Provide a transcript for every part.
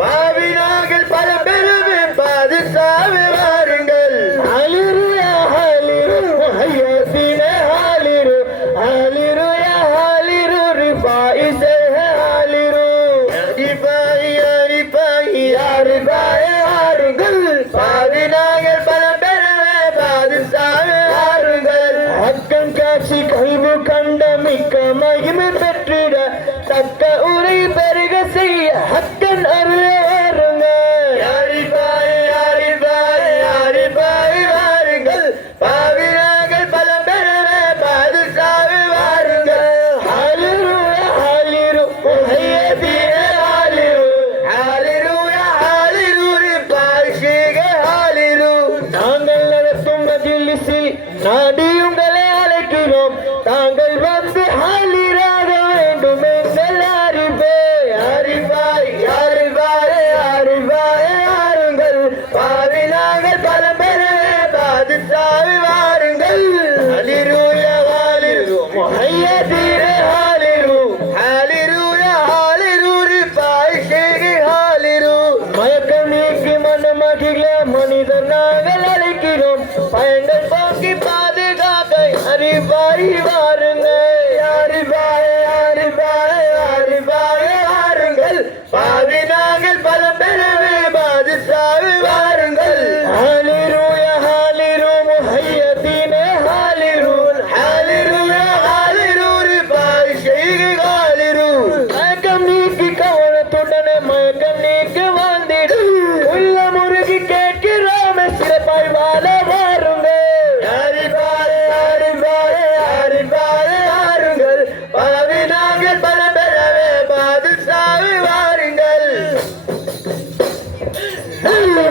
பாவினாங்கள் பல பெருமே பாதுசாவே வாருங்கள். ஹாலிரு யா ஹாலிரு ஹையத்தினே ஹாலிரு ஹாலிரு யா ஹாலிரு ரிஃபாஇ சே ஹாலிரு ரிஃபாஇ யா ரிஃபாஇ யா ரிஃபாஇ வாருங்கள். பாவினாங்கள் பல பெருமே பாதுசாவே வாருங்கள். அக்கம் காட்சி கல்வி கண்ட மிக்க மகிமை பெற்றிட தக்க உரை பெருக செய்ய ஹக்கன் அருள வாருங்க. யாரிபாய் யாரிபாய் யாரிபாய் வாருங்கள். பாவினாங்கள் பலம் பெறவே பாதுசாவி வாருங்கள். ஹாலிரு ஹாலிரு ஹையதீனே ஹாலிரு ஹாலிரு ஹாலிரு பாஷிக ஹாலிரு. நாங்கள் நடத்தும் மஜ்லிஸில் நாடி உங்களை அழைக்கிறோம். தாங்கள் வந்து ஹாலிராக வேண்டும் எங்கள் அறிவே. அறிவாய் அறிவாய் அறிவாய் வாருங்கள். பாவினாங்கள் பலம் பெறவே பாதுசாவி வாருங்கள். ஹாலிரு யா ஹாலிரு முஹையதீனே ஹாலிரு ஹாலிரு யா ஹாலிரு பாஷிக ஹாலிரு. மயக்கம் நீக்கி மனமகிழ மனிதர் நாங்கள் அழைக்கிறோம். பயங்கள் போக்கி பாதுகாக்க அறிவாய் வாருங்க. அறிவாய் அறிவாய் அறிவாய் வாருங்கள். பாவினாங்கள் பலம் பெறவே பாதுசாவி வாருங்கள். ஹாலிரு யா ஹாலிரு முஹையதீனே ஹாலிரு ஹாலிரு யா ஹாலிரு பாஷிக ஹாலிரு. மயக்கம் நீக்கி கவனத்துடனே மயக்கம் நீக்கி வாழ்ந்திடு. உள்ள முருகி கேட்கிறோம் சிறப்பாய் வாழ வாருங்க. அறிவாய் அறிவாய் அறிவாய் வாருங்கள். பாவினாங்கள் பலம் பெறவே பாதுசாவி வாருங்கள்.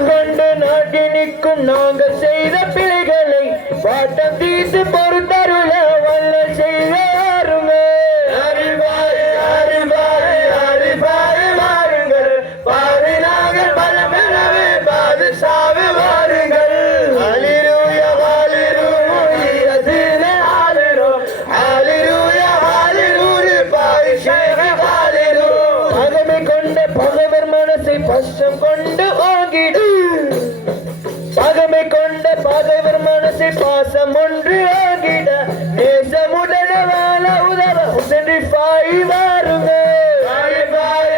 கொண்டு நாட்டி நிற்கும் நாங்கள் செய்த பிழைகளை வாட்டம் தீர்த்து பொறுத்து